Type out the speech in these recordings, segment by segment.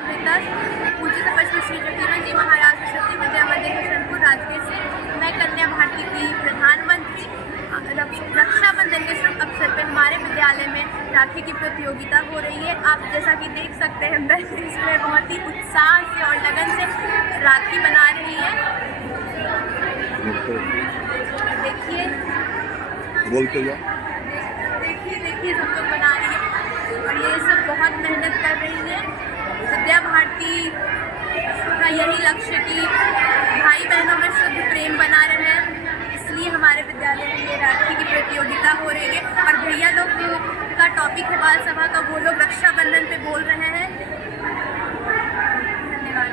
पूजित पश्चिम श्री जगदीवन जी महाराज सरस्वती विद्या मंदिर किशनपुर राजगीर से मैं कन्या भारती की प्रधानमंत्री रक्षाबंधन के शुभ अवसर पर हमारे विद्यालय में राखी की प्रतियोगिता हो रही है। आप जैसा कि देख सकते हैं बहन इसमें बहुत ही उत्साह से और लगन से राखी बना रही है। देखिए बोलते जाओ। देखिए सब लोग बना रही है और ये सब बहुत मेहनत कर रही है। विद्या भारती का यही लक्ष्य कि भाई बहनों में शुद्ध प्रेम बना रहे, इसलिए हमारे विद्यालय में ये राखी की प्रतियोगिता हो रही है। और भैया लोग का टॉपिक है बाल सभा का, वो लोग रक्षाबंधन पे बोल रहे हैं। धन्यवाद।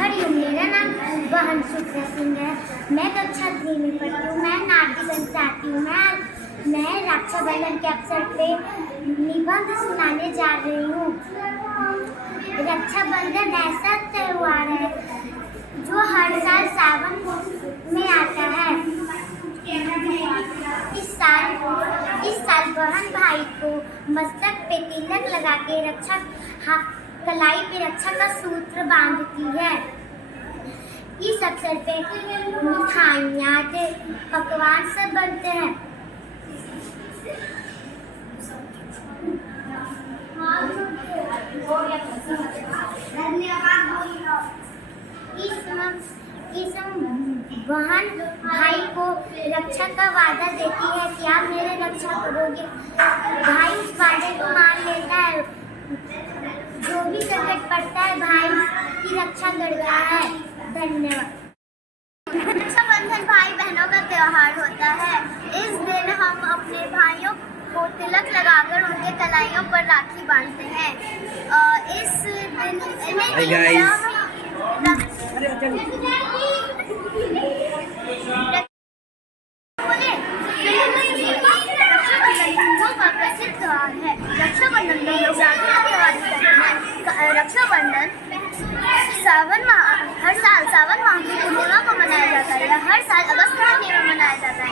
हरिओम, मेरा नाम बहन सुप्रिया सिंह है। मैं कक्षा 3 में पढ़ती हूँ। मैं नाट्यगंज से आती हूँ। मैं रक्षाबंधन के अवसर पे निबंध सुनाने जा रही हूँ। रक्षाबंधन ऐसा त्योहार है जो हर साल सावन में आता है। इस साल बहन भाई को मस्तक पे तिलक लगा के कलाई पे रक्षा का सूत्र बांधती है। इस अवसर पे मिठाइयाँ पकवान सब बनते हैं। इस बहन भाई को रक्षा का वादा देती है कि आप मेरे रक्षा करोगे। भाई उस वादे को मान लेता है। जो भी संकट पड़ता है भाई की रक्षा करता है। धन्यवाद। रक्षाबंधन भाई बहनों का त्योहार होता है। इस दिन हम अपने भाइयों को तिलक लगाकर उनके कलाइयों पर राखी बांधते हैं। इस दिन प्रसिद्ध त्योहार है। रक्षाबंधन में लोग राखी का त्योहार करते हैं। रक्षाबंधन हर साल सावन माह की पूर्णिमा को मनाया जाता है। हर साल अगस्त महीने में मनाया जाता है।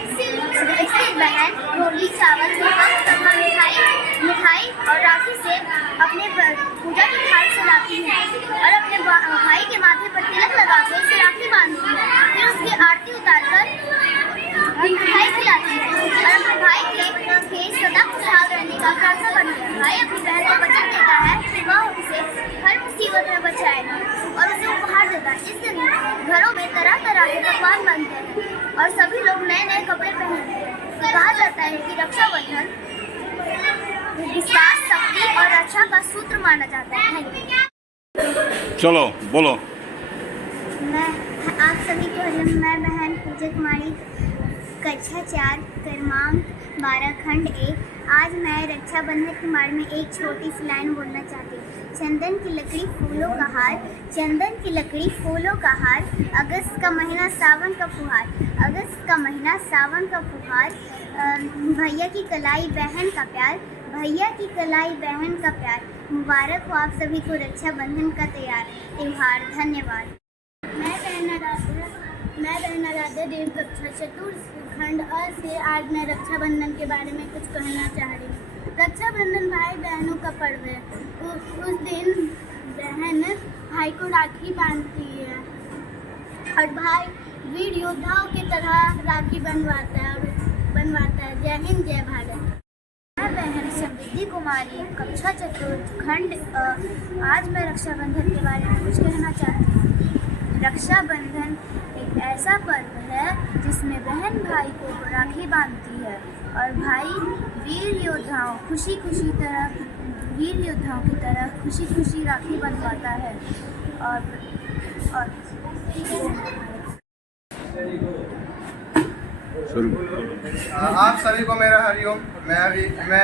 इससे बहन होली चावल तथा मिठाई और राखी से अपने पूजा की थाल से लाती है और अपने भाई के माथे पर तिलक लगा के उसे राखी बांधती है। फिर उसकी आरती उतारकर मिठाई खिलाती है और अपने भाई के सदा खुशहाल रहने का प्रार्थना करती है। भाई अपनी बहन को वचन देता है कि वह उसे हर मुसीबत में बचाएगा और उसे उपहार देता है। इस दिन घरों में तरह तरह के पकवान बनते हैं और सभी लोग नए नए कपड़े पहनते हैं। कहा जाता है कि रक्षाबंधन विश्वास, शक्ति और रक्षा का सूत्र माना जाता है। चलो बोलो। मैं आप सभी को मैं बहन पूजा कुमारी कक्षा 4 क्रमांक 12 खंड 1। आज मैं रक्षाबंधन के बारे में एक छोटी सी लाइन बोलना चाहती हूँ। चंदन की लकड़ी फूलों का हार, चंदन की लकड़ी फूलों का हार, अगस्त का महीना सावन का फुहार, अगस्त का महीना सावन का फुहार, भैया की कलाई बहन का प्यार, भैया की कलाई बहन का प्यार। मुबारक हो आप सभी को रक्षाबंधन का त्योहार। धन्यवाद। मैं बहना राधा देव कक्षा 4 खंड अ से आज मैं रक्षाबंधन के बारे में कुछ कहना चाह रही हूँ। रक्षाबंधन भाई बहनों का पर्व है। उस दिन बहन भाई को राखी बांधती है और भाई वीर योद्धाओं की तरह राखी बनवाता है। जय हिंद, जय भारत। मैं बहन समृद्धि कुमारी कक्षा 4 खंड अ। आज मैं रक्षाबंधन के बारे में कुछ कहना चाहती हूँ। रक्षाबंधन एक ऐसा पर्व है जिसमें बहन भाई को राखी बांधती है और भाई वीर योद्धाओं की तरह खुशी राखी बंधवाता है। और आप सभी को मेरा हरिओम। मैं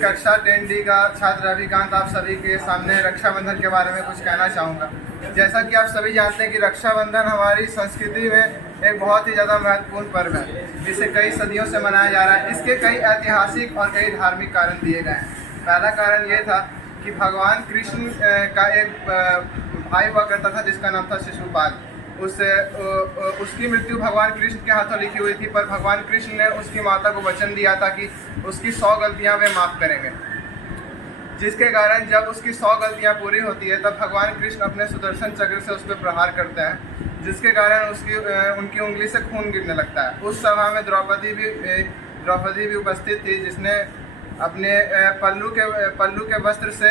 कक्षा 10D का छात्र रविकांत आप सभी के सामने रक्षाबंधन के बारे में कुछ कहना चाहूँगा। जैसा कि आप सभी जानते हैं कि रक्षाबंधन हमारी संस्कृति में एक बहुत ही ज़्यादा महत्वपूर्ण पर्व है जिसे कई सदियों से मनाया जा रहा है। इसके कई ऐतिहासिक और कई धार्मिक कारण दिए गए हैं। पहला कारण ये था कि भगवान कृष्ण का एक भाई हुआ करता था जिसका नाम था शिशुपाल। उसकी मृत्यु भगवान कृष्ण के हाथों लिखी हुई थी, पर भगवान कृष्ण ने उसकी माता को वचन दिया था कि उसकी 100 गलतियां वे माफ़ करेंगे। जिसके कारण जब उसकी 100 गलतियाँ पूरी होती है तब भगवान कृष्ण अपने सुदर्शन चक्र से उस पर प्रहार करते हैं, जिसके कारण उनकी उंगली से खून गिरने लगता है। उस सभा में द्रौपदी भी उपस्थित थी, जिसने अपने पल्लू के वस्त्र से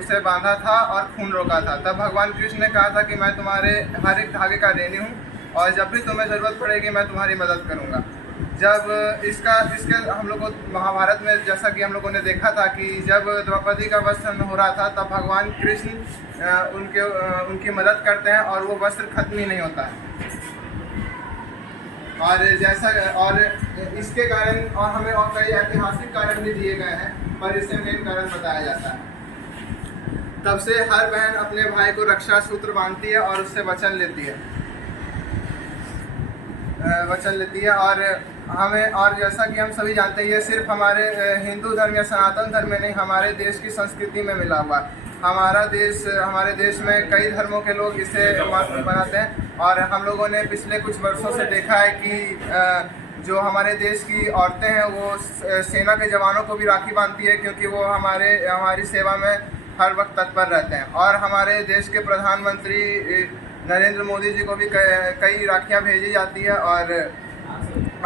उसे बांधा था और खून रोका था। तब भगवान कृष्ण ने कहा था कि मैं तुम्हारे हर एक धागे का ऋणी हूँ और जब भी तुम्हें ज़रूरत पड़ेगी मैं तुम्हारी मदद करूँगा। जब इसके हम लोग को महाभारत में जैसा कि हम लोगों ने देखा था कि जब द्रौपदी का वस्त्र हो रहा था तब भगवान कृष्ण उनकी मदद करते हैं और वो वस्त्र खत्म ही नहीं होता है। और इसके कारण और हमें और कई ऐतिहासिक कारण भी दिए गए हैं, पर इससे मेन कारण बताया जाता है। तब से हर बहन अपने भाई को रक्षा सूत्र बांधती है और उससे वचन लेती है और जैसा कि हम सभी जानते हैं, ये सिर्फ हमारे हिंदू धर्म या सनातन धर्म में नहीं, हमारे देश की संस्कृति में मिला हुआ है। हमारे देश में कई धर्मों के लोग इसे मनाते हैं और हम लोगों ने पिछले कुछ वर्षों से देखा है कि जो हमारे देश की औरतें हैं वो सेना के जवानों को भी राखी बांधती है, क्योंकि वो हमारी सेवा में हर वक्त तत्पर रहते हैं। और हमारे देश के प्रधानमंत्री नरेंद्र मोदी जी को भी कई राखियां भेजी जाती है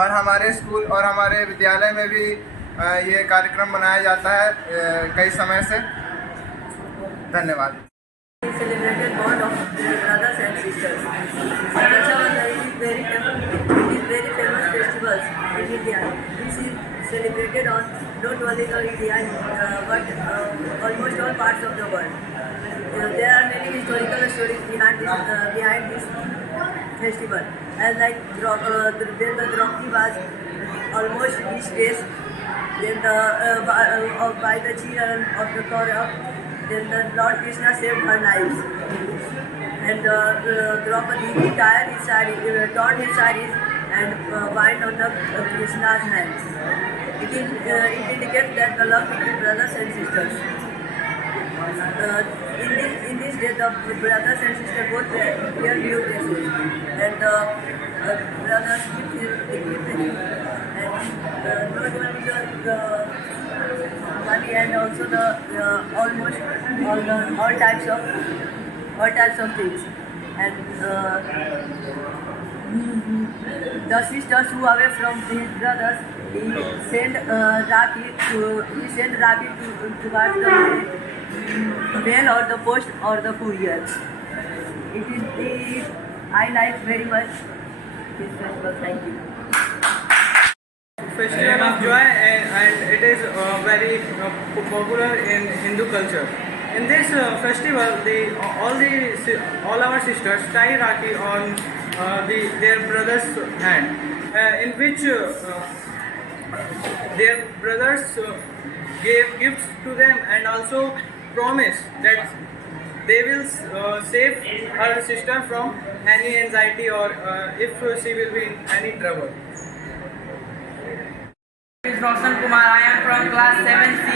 और हमारे स्कूल और हमारे विद्यालय में भी ये कार्यक्रम मनाया जाता है कई समय से। धन्यवाद। Celebrated bond of brothers and sisters. Raksha Bandhan is very famous festival in India. This is celebrated on not only in India but almost all parts of the world. There are many historical stories behind this festival. As like when the Draupadi was almost disgraced, then by the children of the Kaurava. Then the Lord Krishna saved her lives, and Draupadi torn his sarees and bind on the Krishna's hands. It indicates that the love between brothers and sisters. In this day, the brothers and sisters both wear blue dresses, and the brothers give him and not only the money and also the almost all types of things. And the sisters who away from his brothers, he sent Rakhi towards the mail or the post or the courier. I like very much this festival. Thank you. Festival of joy, and it is very popular in Hindu culture. In this festival, all our sisters tie Rakhi on their brother's hand, in which their brothers gave gifts to them and also promise that they will save her sister from any anxiety or if she will be in any trouble. This is Roshan Kumar. I am from class 7C.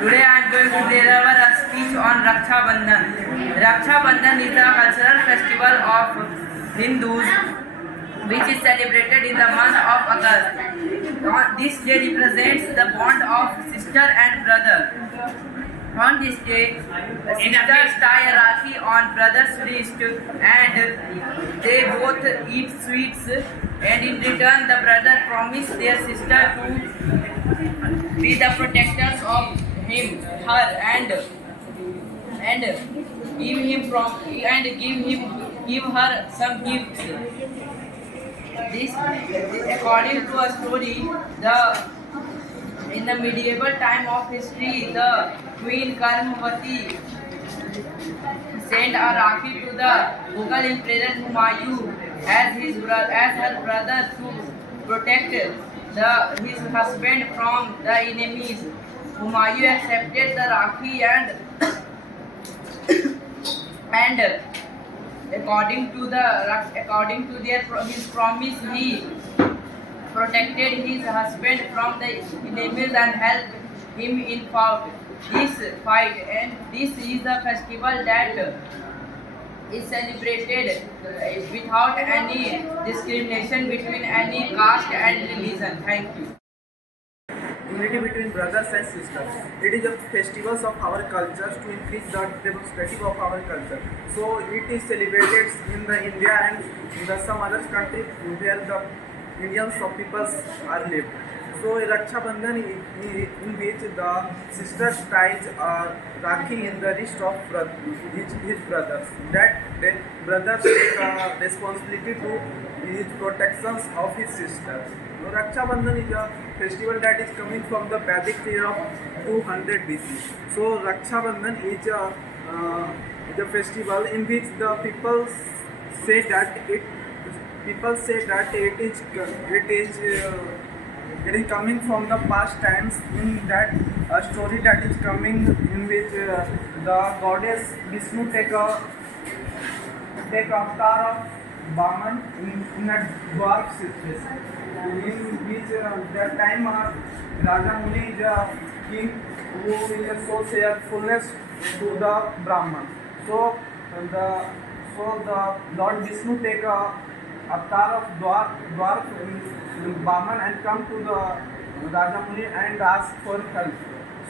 Today I am going to deliver a speech on Raksha Bandhan. Raksha Bandhan is a cultural festival of Hindus which is celebrated in the month of August. This day represents the bond of sister and brother. On this day, sisters tie a Rakhi on brother's wrist and they both eat sweets, and in return the brother promised their sister to be the protectors of her and give her some gifts. This, according to a story, in the medieval time of history, the Queen Karmavati sent a Rakhi to the Mughal Emperor Humayun as her brother to protect his husband from the enemies. Humayun accepted the Rakhi and according to his promise, he protected his husband from the enemies and helped him in this fight. And this is a festival that is celebrated without any discrimination between any caste and religion. Thank you. unity between brothers and sisters. It is a festivals of our culture to increase the demonstrative of our culture. So it is celebrated in the India and in the some other countries where the Indians of peoples are lived. So Raksha Bandhan in which the sisters ties Rakhi in the wrist of his brothers. That the brothers take responsibility to his protections of his sisters. So Raksha Bandhan is a festival that is coming from the Vedic period of 200 BC. So Raksha Bandhan is a festival in which the people say that it is coming from the past times. In that story that is coming in which the goddess Vishnu take avatar of Vaman in a dwarf situation, in which that time Raja Muni is a king who will show cheerfulness to the Brahman. So the Lord Vishnu take a avatar of dwarf Vaman and come to the Raja Muni and ask for help.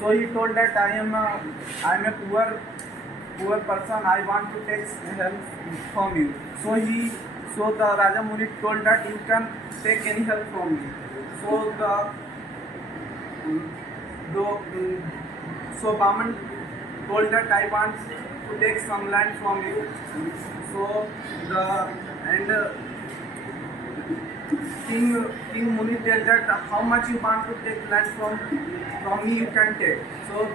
So he told that I am a poor person. I want to take help from you. So the Raja Muni told that you can take any help from me. So Vaman told that I want to take some land from you. So King Muni tells that how much you want to take land from me, you can take. So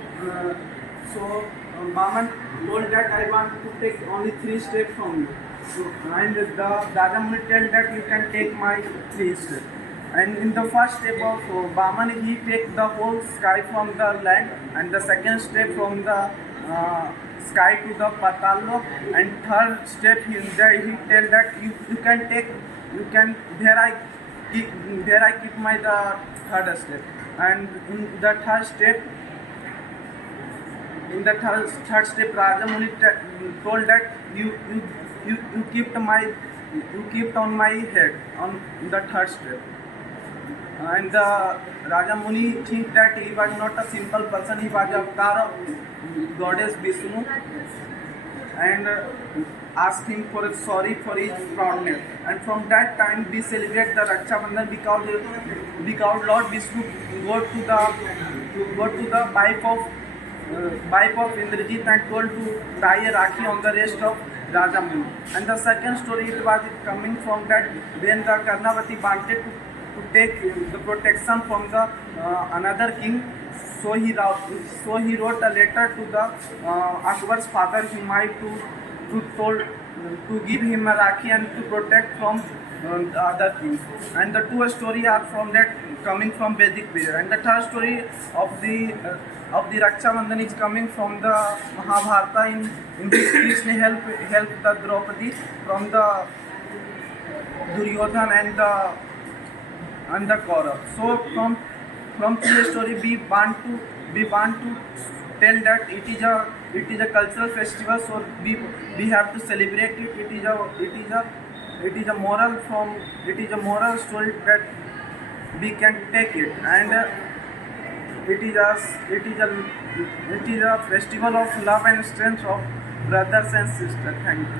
Vaman told that I want to take only 3 steps from you. So, and the Raja Muni tells that you can take my 3 steps. And in the first step of Vaman, he take the whole sky from the land, and the second step from the sky to the Patal, and third step he tell that you can take. There I keep my the third step, and in the third step, Raja Muni told that you kept on my head on the third step, and the Raja Muni think that he was not a simple person. He was a avatar of goddess Vishnu, and asked him for sorry for his proudness. And from that time we celebrate the Raksha Bandhan because Lord Vishnu go to the wife of Indrajit and told to tie a Rakhi on the wrist of Raja Muni. And the second story, it was coming from that when the Karnavati wanted to take the protection from the another king. So he wrote a letter to the Akbar's father Humayun to give him a Rakhi and to protect from the other things. And the 2 stories are from that coming from Vedic period. And the third story of the Raksha Bandhan is coming from the Mahabharata, in which Krishna helped the Draupadi from the Duryodhan and the Kaurav. So from this story we want to tell that it is a cultural festival, so we have to celebrate it. It is a moral story that we can take it, and it is a festival of love and strength of brothers and sisters. Thank you.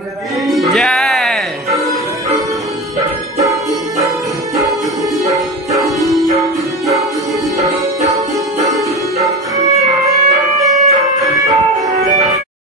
जय